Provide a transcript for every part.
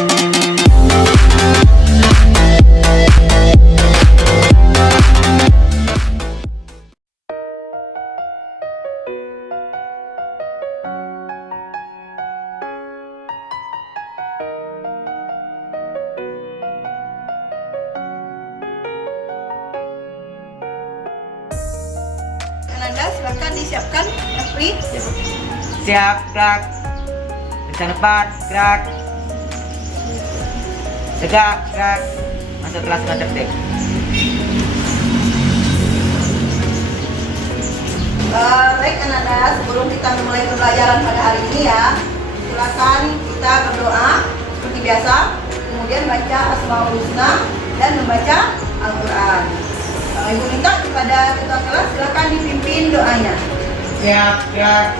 Ananda, silakan disiapkan. Afri. Siap, gerak. Depan depan, gerak. Tegak, gerak. Masuk kelas dengan tertib. Baik Ananda, sebelum kita memulai pembelajaran pada hari ini ya, silakan kita berdoa seperti biasa, kemudian baca Asmaul Husna dan membaca Al-Quran. Ibu minta kepada ketua kelas silakan dipimpin doanya. Siap, gerak.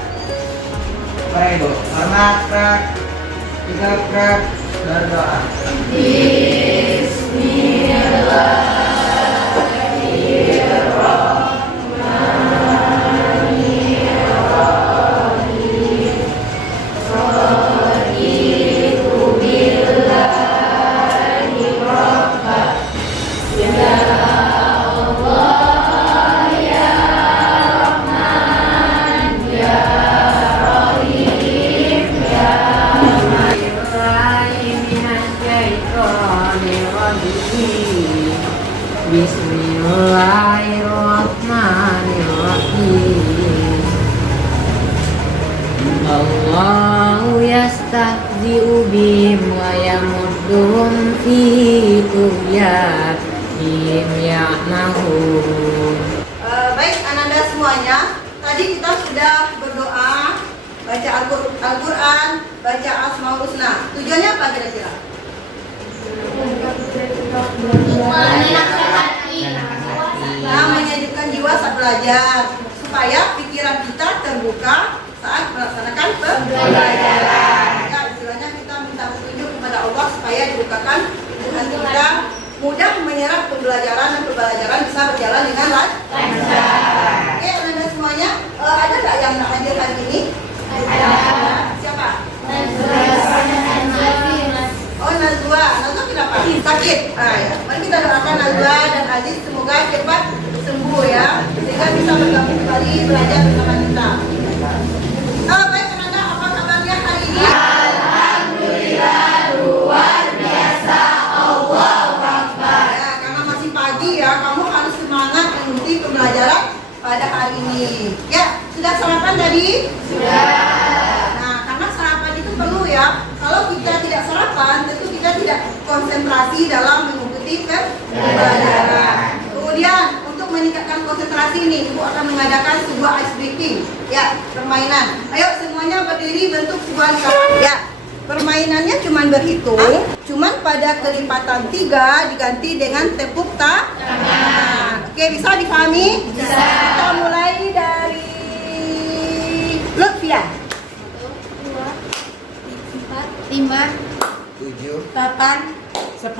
Baik, Ibu. Hormat, gerak. Tegak, gerak. Berdoa. Bismillahirrahmanirrahim. Allahu yastahzi'u bihim wa yamudduhum fi tughyanihim ya'mahun. Baik Ananda semuanya, tadi kita sudah berdoa, baca Al-Quran, baca Asmaul Husna. Tujuannya apa kira-kira? Menyejukkan jiwa saat belajar, supaya pikiran kita terbuka saat melaksanakan pembelajaran. Ya, istilahnya kita minta petunjuk kepada Allah supaya dibukakan hati kita, mudah menyerap pembelajaran dan pembelajaran bisa berjalan dengan lancar. Oke, Anda semuanya, ada nggak yang hadir hari ini? Ada. Siapa? Oh, Nazwa. Nazwa kenapa? Sakit. Ya. Mari kita doakan Nazwa dan Aziz semoga cepat sembuh ya, sehingga bisa bergabung kembali belajar bersama kita. Baik Ananda, apa kabarnya hari ini? Alhamdulillah luar biasa. Allahu Akbar. Ya, karena masih pagi ya, kamu harus semangat mengikuti pembelajaran pada hari ini. Ya, sudah sarapan tadi? Sudah. Nah, karena sarapan itu perlu ya. Kalau kita tidak sarapan, tentu kita tidak konsentrasi dalam mengikuti pembelajaran. Kemudian untuk meningkatkan konsentrasi ini, Ibu akan mengadakan sebuah ice breaking, ya, permainan. Ayo semuanya berdiri bentuk sebuah lingkaran. Ya, permainannya cuma berhitung, cuman pada kelipatan 3 diganti dengan tepuk tangan. Oke, bisa dipahami? Bisa. Kita mulai dari Lutfia. 5 7 8 10 11.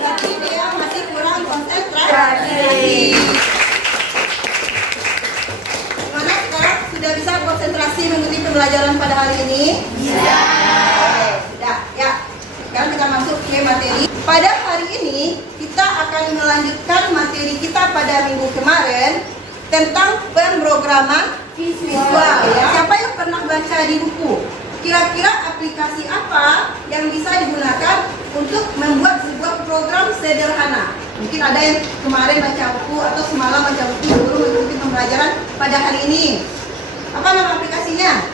Berarti dia masih kurang konsentrasi. Gimana sekarang sudah bisa konsentrasi mengikuti pembelajaran pada hari ini? Bisa. Oke, sudah ya. Sekarang kita masuk ke materi. Pada hari ini kita akan melanjutkan materi kita pada minggu kemarin tentang pemrograman visual. Ya. Siapa yang pernah baca di buku? Kira-kira aplikasi apa yang bisa digunakan untuk membuat sebuah program sederhana? Mungkin ada yang kemarin baca buku atau semalam baca buku sebelum mengikuti pembelajaran pada hari ini. Apa nama aplikasinya?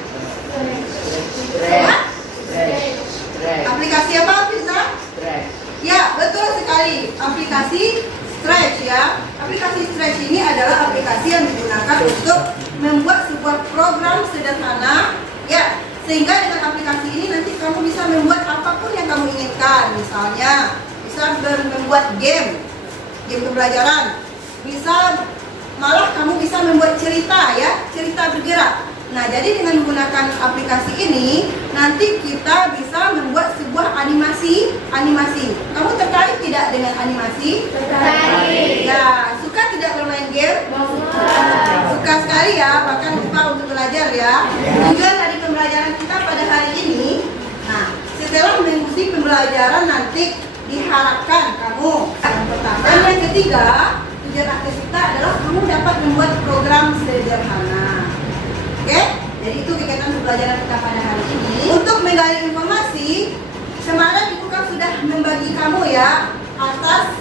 Aplikasi apa, Fisa? Ya, betul sekali. Aplikasi Stretch ya. Aplikasi Stretch ini adalah aplikasi yang digunakan untuk membuat sebuah program sederhana ya, sehingga dengan aplikasi ini nanti kamu bisa membuat apapun yang kamu inginkan. Misalnya bisa membuat game pembelajaran, bisa malah kamu bisa membuat cerita ya, cerita bergerak. Nah, jadi dengan menggunakan aplikasi ini nanti kita bisa membuat sebuah animasi. Kamu tertarik tidak dengan animasi? Tertarik. Ya, suka tidak bermain game? Suka. suka sekali ya, bahkan lupa untuk belajar ya. Tujuan dari pembelajaran kita pada hari ini, nah setelah mengikuti pembelajaran nanti diharapkan kamu yang pertama dan yang ketiga, tujuan aktif kita adalah kamu dapat membuat program sederhana. Oke? Jadi itu kegiatan pembelajaran kita pada hari ini. Untuk menggali informasi, kemarin Ibu kan sudah membagi kamu ya atas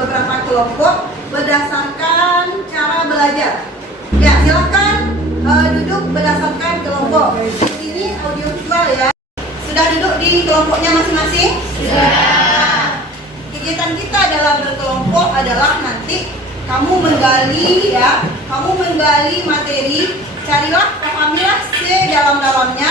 beberapa kelompok berdasarkan cara belajar. Ya, silakan duduk berdasarkan kelompok. Di sini audio visual ya. Sudah duduk di kelompoknya masing-masing? Sudah. Kegiatan kita dalam berkelompok adalah nanti kamu menggali ya, kamu menggali materi, carilah, pahamilah sedalam-dalamnya,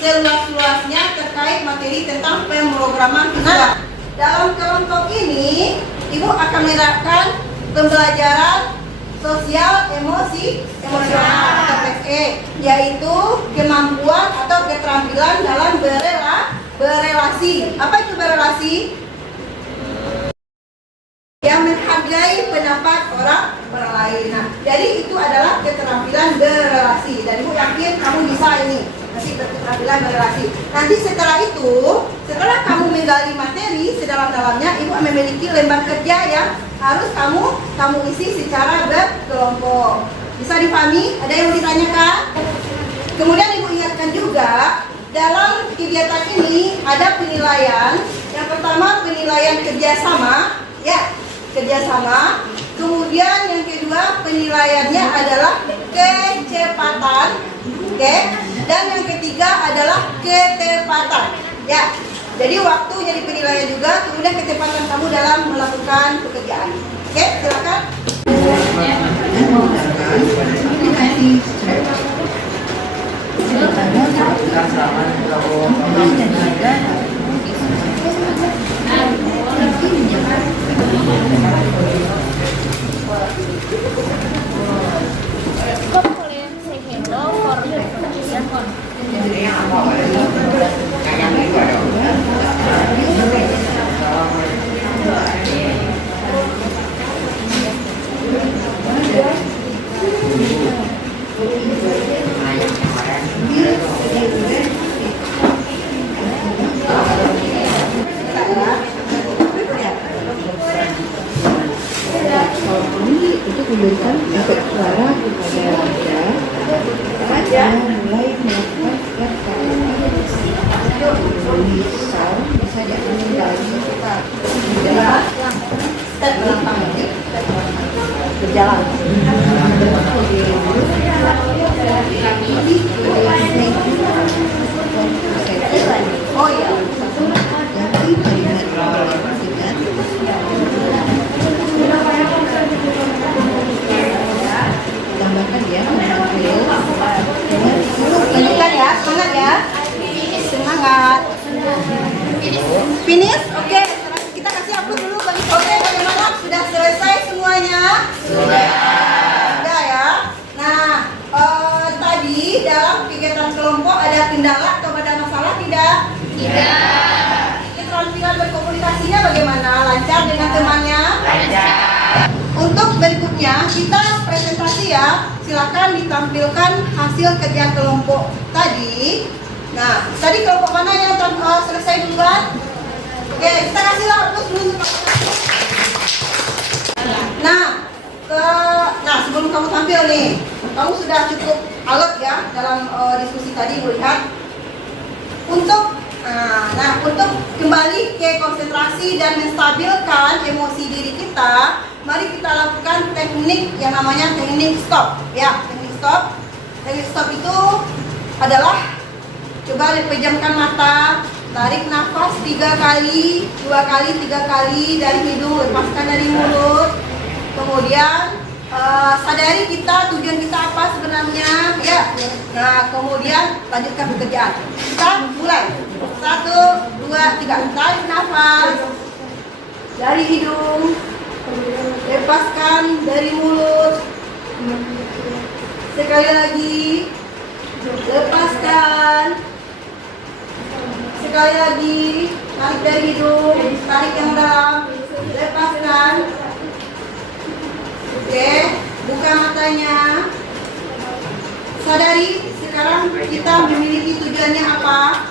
seluas-luasnya terkait materi tentang pemrograman visual. Nah, dalam kelompok ini, Ibu akan menerapkan pembelajaran sosial emosional atau PSE, yaitu kemampuan atau keterampilan dalam berelasi. Apa itu berelasi? Yang menghargai pendapat orang lain. Nah, jadi itu adalah keterampilan berelasi. Dan Ibu yakin kamu bisa ini. Nanti keterampilan berelasi. Nanti setelah itu, setelah kamu menggali materi sedalam-dalamnya, Ibu memiliki lembar kerja yang harus kamu isi secara berkelompok. Bisa dipahami? Ada yang mau ditanyakan? Kemudian Ibu ingatkan juga, dalam kegiatan ini ada penilaian. Yang pertama penilaian kerjasama, ya kerjasama. Kemudian yang kedua penilaiannya adalah kecepatan, oke? Dan yang ketiga adalah ketepatan, ya. Jadi waktu jadi penilaian juga, kemudian kecepatan kamu dalam melakukan pekerjaan. Oke, silakan. Kok boleh say hello for the phone? Untuk memberikan efek suara kepada raja mulai melakukan misal bisa diambil dari Step belakang ini, berjalan. Oh iya. ganti kalimat dengan tambahkan ya Lanjutkan ya, semangat ya. Semangat. Finish? Oke, kita kasih upload dulu. Oke, bagaimana? Sudah selesai semuanya? Sudah ya. Nah, tadi dalam kegiatan kelompok ada kendala atau ada masalah tidak? Tidak. Keterampilan berkomunikasinya bagaimana? Lancar dengan temannya? Lancar. Untuk berikutnya kita presentasi ya. Silakan ditampilkan hasil kerja kelompok tadi. Nah, tadi kelompok mana yang selesai duluan? Oke, kita kasihlah terus dulu. Nah, sebelum kamu tampil nih, kamu sudah cukup alert ya dalam diskusi tadi melihat untuk kembali ke konsentrasi dan menstabilkan emosi diri kita, mari kita lakukan teknik yang namanya teknik stop. Ya, teknik stop. Teknik stop itu adalah coba pejamkan mata, tarik nafas 3 kali, 2 kali, 3 kali dari hidung, lepaskan dari mulut. Kemudian sadari kita tujuan kita apa sebenarnya, ya. Nah, kemudian lanjutkan pekerjaan. Kita mulai. 1, 2, 3. Tarik nafas dari hidung, lepaskan dari mulut. Sekali lagi, lepaskan. Sekali lagi, tarik dari hidung, tarik yang dalam, lepaskan. Oke, Buka matanya. Sadari sekarang kita memiliki tujuannya apa?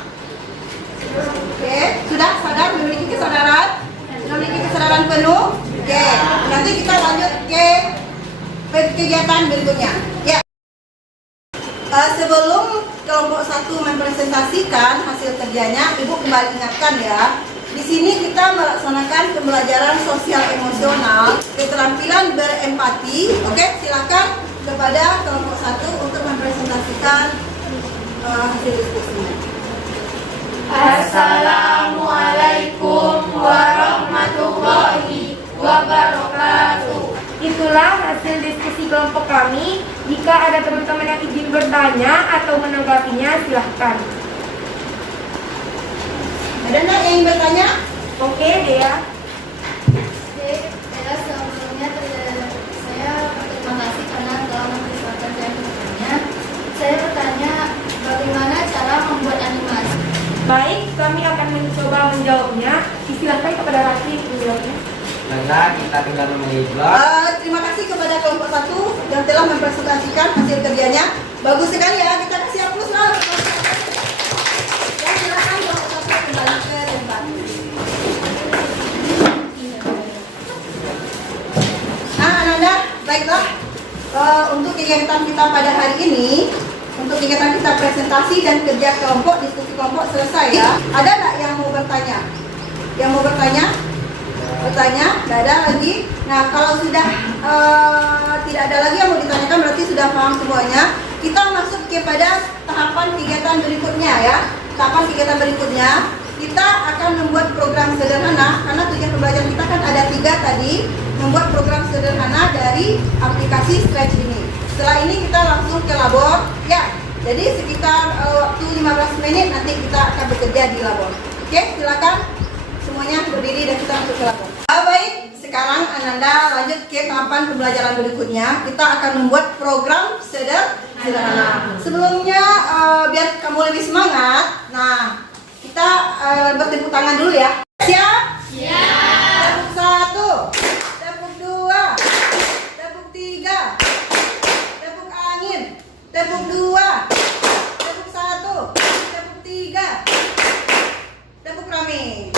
Oke, sudah sadar, memiliki kesadaran? Sudah memiliki kesadaran penuh? Oke, nanti kita lanjut ke kegiatan berikutnya. Ya. Sebelum kelompok 1 mempresentasikan hasil kerjanya, Ibu kembali ingatkan ya. Di sini kita melaksanakan pembelajaran sosial emosional, keterampilan berempati. Oke, silakan kepada kelompok 1 untuk mempresentasikan hasil diskusinya. Assalamualaikum warahmatullahi wabarakatuh. Itulah hasil diskusi kelompok kami. Jika ada teman-teman yang izin bertanya atau menanggapinya, silahkan. Ada nggak yang ingin bertanya? Oke, Dea. Sebelumnya saya berterima kasih karena telah mempersiapkan saya bertanya. Saya bertanya bagaimana cara membuat animasi. Baik, kami akan mencoba menjawabnya. Silakan kepada Raffi menjawabnya. Karena kita tinggal memilih blog. Terima kasih kepada kelompok 1 yang telah mempresentasikan hasil kerjanya. Bagus sekali ya, kita kasih aplaus lah. Ya, silakan kelompok 1 kembali ke tempat. Nah, Ananda, baiklah. Untuk kegiatan kita pada hari ini, untuk kegiatan kita presentasi dan kerja kelompok, diskusi kelompok selesai ya. Ada nggak yang mau bertanya? Yang mau bertanya? Bertanya? Tidak ada lagi. Nah, kalau sudah tidak ada lagi yang mau ditanyakan, berarti sudah paham semuanya. Kita masuk kepada tahapan kegiatan berikutnya ya. Tahapan kegiatan berikutnya, kita akan membuat program sederhana, karena tujuan pembelajaran kita kan ada 3 tadi. Membuat program sederhana dari aplikasi Stretch ini. Setelah ini kita langsung ke labor ya. Jadi sekitar waktu 15 menit nanti kita akan bekerja di labor. Oke, silakan semuanya berdiri dan kita masuk ke labor. Baik, sekarang Ananda lanjut ke tahapan pembelajaran berikutnya. Kita akan membuat program sederhana. Sebelumnya biar kamu lebih semangat, nah kita bertepuk tangan dulu ya. Siap? Siap. Tepuk 1, tepuk 2, tepuk 3, tepuk angin, tepuk 2, tepuk 1, tepuk 3, tepuk rame.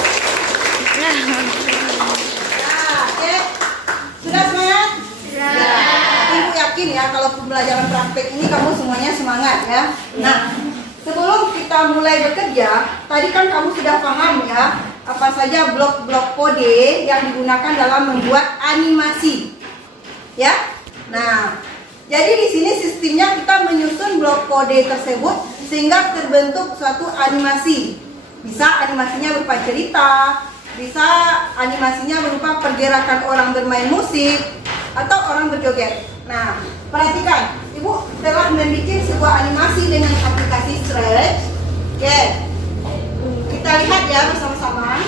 Nah, oke. Sudah semangat? Sudah. Ibu yakin ya kalau pembelajaran praktek ini kamu semuanya semangat ya. Nah, sebelum kita mulai bekerja, tadi kan kamu sudah paham ya apa saja blok-blok kode yang digunakan dalam membuat animasi. Ya. Nah, jadi di sini sistemnya kita menyusun blok kode tersebut sehingga terbentuk suatu animasi. Bisa animasinya berupa cerita, bisa animasinya berupa pergerakan orang bermain musik atau orang berjoget. Nah, perhatikan, Ibu telah membuat sebuah animasi dengan aplikasi Stretch. Oke, kita lihat ya bersama-sama.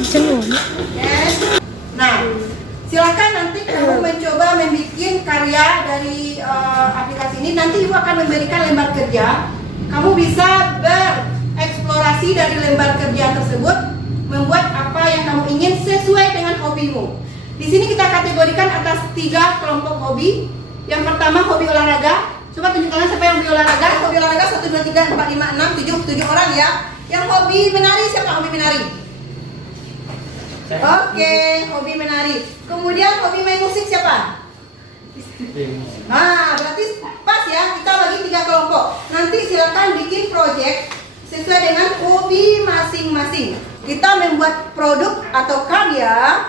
Oke. Nah, silakan nanti kamu mencoba membuat karya dari aplikasi ini. Nanti Ibu akan memberikan lembar kerja. Kamu bisa bereksplorasi dari lembar kerja tersebut, membuat apa yang kamu ingin sesuai dengan hobimu. Di sini kita kategorikan atas 3 kelompok hobi. Yang pertama hobi olahraga. Coba tunjuk tangan siapa yang hobi olahraga. Hobi olahraga 1, 2, 3, 4, 5, 6, 7 orang ya. Yang hobi menari, siapa hobi menari? Oke, hobi menari. Kemudian hobi main musik siapa? Nah, berarti pas ya, kita bagi 3 kelompok. Nanti silakan bikin project sesuai dengan hobi masing-masing. Kita membuat produk atau karya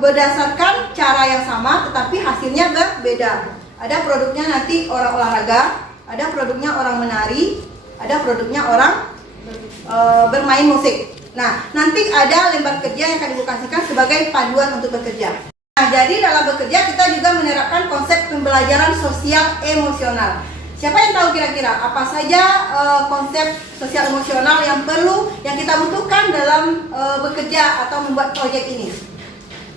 berdasarkan cara yang sama, tetapi hasilnya berbeda. Ada produknya nanti orang olahraga, ada produknya orang menari, ada produknya orang bermain musik. Nah, nanti ada lembar kerja yang akan dibukasikan sebagai panduan untuk bekerja. Nah, jadi dalam bekerja kita juga menerapkan konsep pembelajaran sosial emosional. Siapa yang tahu kira-kira apa saja konsep sosial emosional yang kita butuhkan dalam bekerja atau membuat proyek ini?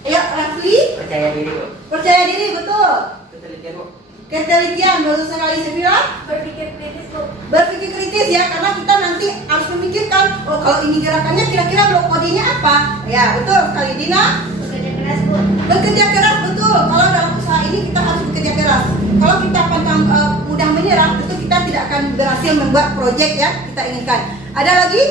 Ya, Rafli? Percaya diri, Bu. Percaya diri, betul. Ketelitian, Bu. Ketelitian, baru sekali Sefira. Berpikir kritis, Bu. Berpikir kritis ya, karena kita nanti harus memikirkan, oh kalau ini gerakannya kira-kira blok kodenya apa? Ya, betul sekali. Dina? Bekerja keras, Bu. Bekerja keras, betul. Kalau dalam usaha ini kita harus bekerja keras. Kalau kita mudah menyerah, tentu kita tidak akan berhasil membuat proyek yang kita inginkan. Ada lagi?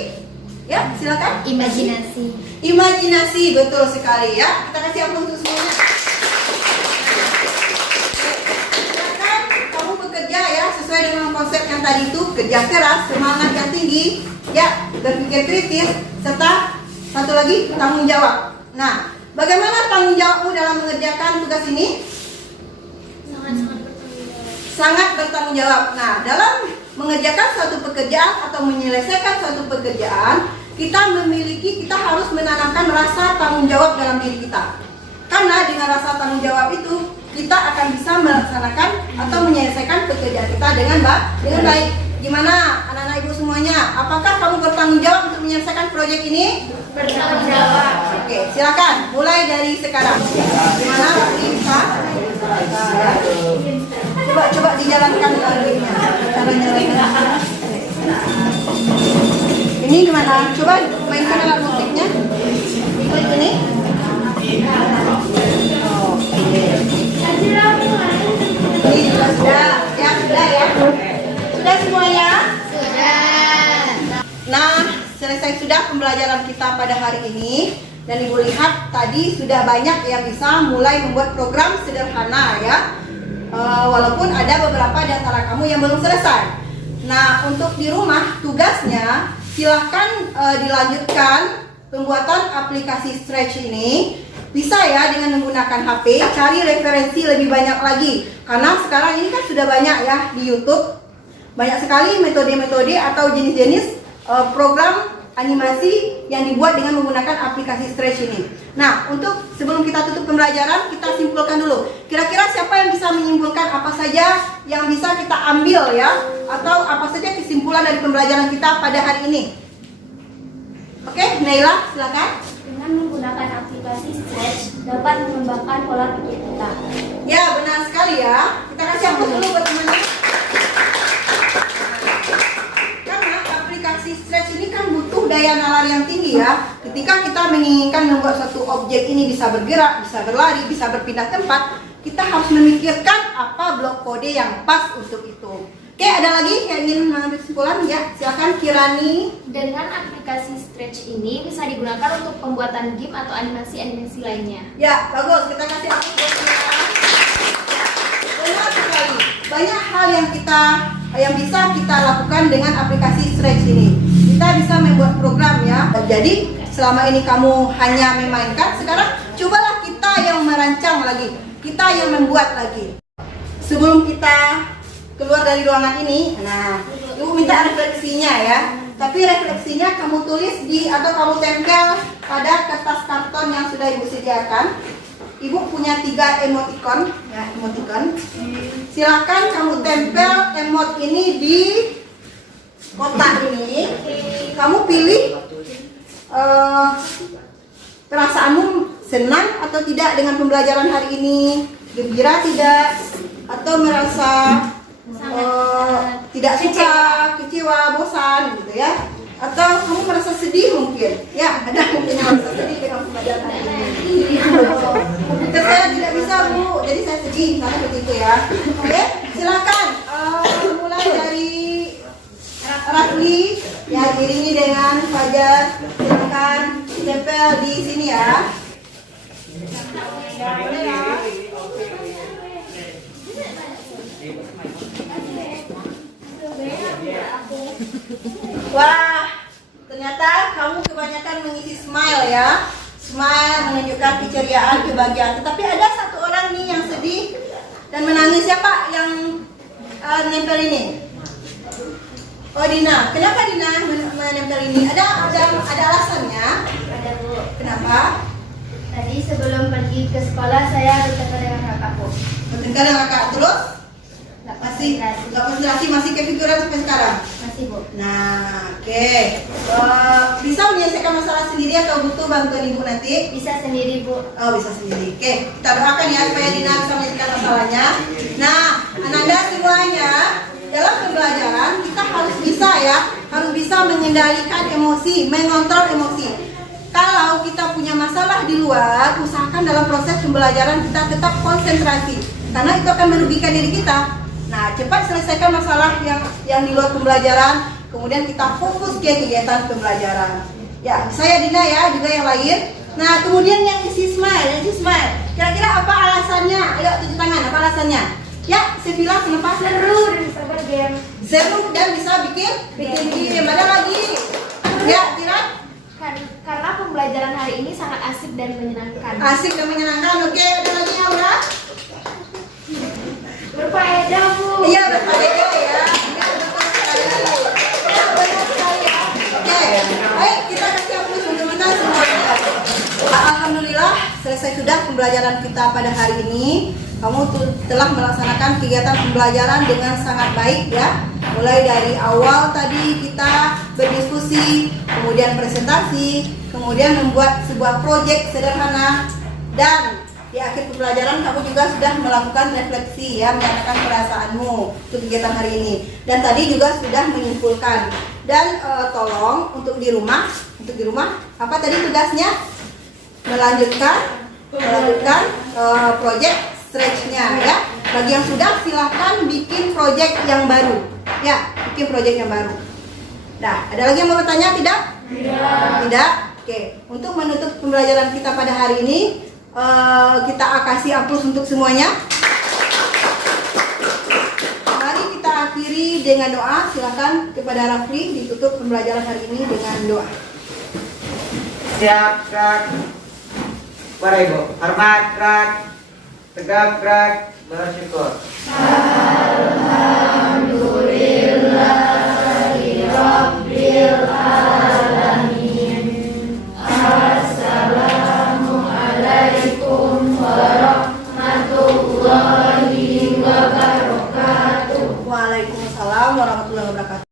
Ya, silakan. Imajinasi. Imajinasi, betul sekali ya. Kita kasih aplaus untuk semuanya. Silakan kamu bekerja ya sesuai dengan konsep yang tadi itu, kerja keras, semangat yang tinggi, ya, berpikir kritis, serta satu lagi tanggung jawab. Nah, bagaimana tanggung jawabmu dalam mengerjakan tugas ini? Sangat bertanggung jawab. Nah, dalam mengerjakan suatu pekerjaan atau menyelesaikan suatu pekerjaan, kita harus menanamkan rasa tanggung jawab dalam diri kita. Karena dengan rasa tanggung jawab itu, kita akan bisa melaksanakan atau menyelesaikan pekerjaan kita dengan baik. Gimana anak-anak ibu semuanya? Apakah kamu bertanggung jawab untuk menyelesaikan proyek ini? Bertanggung jawab. Oke, silakan mulai dari sekarang. Gimana Rafika? Coba dijalankan lagi. Caranya ini gimana? Coba mainkan alat musiknya. Klik ini. Ini sudah ya. Sudah semuanya? Sudah. Nah, selesai sudah pembelajaran kita pada hari ini. Dan ibu lihat tadi sudah banyak yang bisa mulai membuat program sederhana ya. Walaupun ada beberapa di antara kamu yang belum selesai. Nah, untuk di rumah tugasnya silahkan dilanjutkan pembuatan aplikasi Stretch ini. Bisa ya dengan menggunakan HP, cari referensi lebih banyak lagi. Karena sekarang ini kan sudah banyak ya di YouTube. Banyak sekali metode-metode atau jenis-jenis program animasi yang dibuat dengan menggunakan aplikasi Stretch ini. Nah, untuk sebelum kita tutup pembelajaran, kita simpulkan dulu. Kira-kira siapa yang bisa menyimpulkan apa saja yang bisa kita ambil ya? Atau apa saja kesimpulan dari pembelajaran kita pada hari ini? Oke, Naila, silakan. Dengan menggunakan aplikasi Stretch dapat mengembangkan pola pikir kita. Ya, benar sekali ya. Kita kasih aplaus dulu buat teman-teman. Karena aplikasi Stretch ini kan butuh daya nalar yang tinggi ya. Ketika kita menginginkan membuat suatu objek ini bisa bergerak, bisa berlari, bisa berpindah tempat, kita harus memikirkan apa blok kode yang pas untuk itu. Oke, ada lagi yang ingin mengambil kesimpulan? Ya, silakan Kirani. Dengan aplikasi Stretch ini bisa digunakan untuk pembuatan game atau animasi-animasi lainnya. Ya, bagus. Kita kasih aplaus buat Kirani. Benar sekali. Banyak hal yang bisa kita lakukan dengan aplikasi Stretch ini. Kita bisa membuat program ya. Jadi selama ini kamu hanya memainkan, sekarang cobalah kita yang merancang lagi, kita yang membuat lagi. Sebelum kita keluar dari ruangan ini, nah, ibu minta refleksinya ya. Tapi refleksinya kamu tulis atau kamu tempel pada kertas karton yang sudah ibu sediakan. Ibu punya 3 emoticon, ya, emoticon. Silakan kamu tempel emot ini di kotak ini. Kamu pilih perasaanmu senang atau tidak dengan pembelajaran hari ini, gembira tidak, atau merasa tidak suka, kecewa, bosan gitu ya, atau kamu merasa sedih mungkin, ya ada mungkin yang merasa sedih dengan pembelajaran hari ini. Saya tidak bisa Bu, jadi saya sedih, misalnya seperti itu ya. Oke, silakan mulai dari Rafli, ya diiringi dengan Fajar, silakan tempel di sini ya. Boleh ya. Wah, ternyata kamu kebanyakan mengisi smile ya. Smile menunjukkan keceriaan, kebahagiaan. Tetapi ada satu orang nih yang sedih dan menangis. Siapa yang nempel ini? Oh, Dina. Kenapa Dina menempel ini? Ada alasannya? Ada Bu. Kenapa? Tadi sebelum pergi ke sekolah saya bertengkar dengan kakakku. Bertengkar dengan kakak terus? Masih nggak konsentrasi, masih kepikiran sampai sekarang? Masih Bu. Nah, oke. Bisa menyelesaikan masalah sendiri atau butuh bantuan ibu nanti? Bisa sendiri Bu. Oh, bisa sendiri. Oke, kita doakan ya supaya Dina bisa menyelesaikan masalahnya. Nah, Ananda semuanya, dalam pembelajaran kita harus bisa ya, harus bisa mengendalikan emosi, mengontrol emosi. kalau kita punya masalah di luar, usahakan dalam proses pembelajaran kita tetap konsentrasi, karena itu akan merugikan diri kita. Nah, cepat selesaikan masalah yang di luar pembelajaran, kemudian kita fokus ke kegiatan pembelajaran. Ya, saya Dina ya, juga yang lain. Nah, kemudian yang isi smile. Kira-kira apa alasannya? Ayo tunjuk tangan, apa alasannya? Ya, saya bilang kenapa? Seru dan bisa bergame. Seru dan bisa bikin game. Ada lagi? Ya, Tiran? Karena pembelajaran hari ini sangat asik dan menyenangkan. Asik dan menyenangkan. Oke, ada lagi Aura? Berfaedah, Bu. Iya, berfaedah ya. Ya, betul sekali. Ya, benar sekali ya. Oke, baik, kita kasih aplaus teman-teman semuanya. Alhamdulillah, selesai sudah pembelajaran kita pada hari ini. Kamu telah melaksanakan kegiatan pembelajaran dengan sangat baik ya. Mulai dari awal tadi kita berdiskusi, kemudian presentasi, kemudian membuat sebuah proyek sederhana, dan di akhir pembelajaran kamu juga sudah melakukan refleksi ya, menyatakan perasaanmu untuk kegiatan hari ini. Dan tadi juga sudah menyimpulkan. Dan tolong untuk di rumah apa tadi tugasnya? Melanjutkan proyek stretch-nya ya. Bagi yang sudah, silahkan bikin proyek yang baru. Ya, bikin proyek yang baru. Nah, ada lagi yang mau bertanya? Tidak? Tidak? Oke, untuk menutup pembelajaran kita pada hari ini, kita kasih aplaus untuk semuanya. Mari kita akhiri dengan doa. Silakan kepada Rafli ditutup pembelajaran hari ini dengan doa. Siap, gerak. Para Ibu, hormat, gerak. Tegap, gerak. Bersyukur. Alhamdulillahirabbil alamin. Assalamualaikum warahmatullahi wabarakatuh. Waalaikumsalam warahmatullahi wabarakatuh.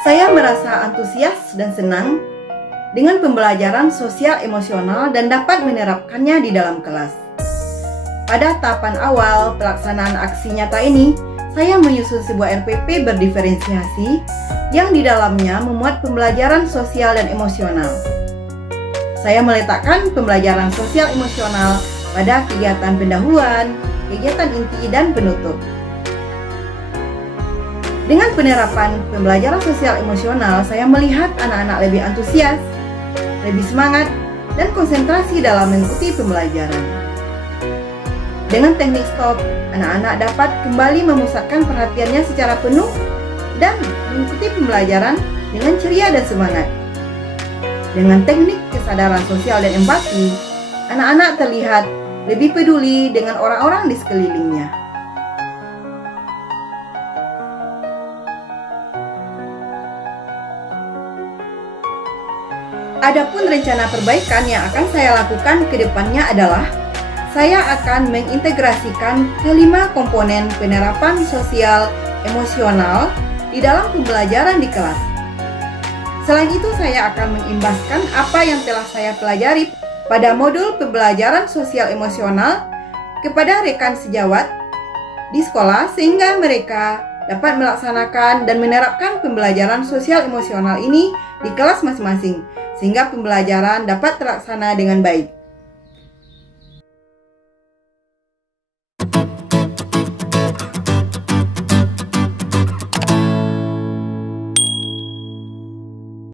Saya merasa antusias dan senang dengan pembelajaran sosial emosional dan dapat menerapkannya di dalam kelas. Pada tahapan awal pelaksanaan aksi nyata ini, saya menyusun sebuah RPP berdiferensiasi yang di dalamnya memuat pembelajaran sosial dan emosional. Saya meletakkan pembelajaran sosial emosional pada kegiatan pendahuluan, kegiatan inti, dan penutup. Dengan penerapan pembelajaran sosial emosional, saya melihat anak-anak lebih antusias, lebih semangat, dan konsentrasi dalam mengikuti pembelajaran. Dengan teknik stop, anak-anak dapat kembali memusatkan perhatiannya secara penuh dan mengikuti pembelajaran dengan ceria dan semangat. Dengan teknik kesadaran sosial dan empati, anak-anak terlihat lebih peduli dengan orang-orang di sekelilingnya. Adapun rencana perbaikan yang akan saya lakukan ke depannya adalah saya akan mengintegrasikan kelima komponen penerapan sosial emosional di dalam pembelajaran di kelas. Selain itu, saya akan mengimbaskan apa yang telah saya pelajari pada modul pembelajaran sosial emosional kepada rekan sejawat di sekolah sehingga mereka dapat melaksanakan dan menerapkan pembelajaran sosial emosional ini di kelas masing-masing, sehingga pembelajaran dapat terlaksana dengan baik.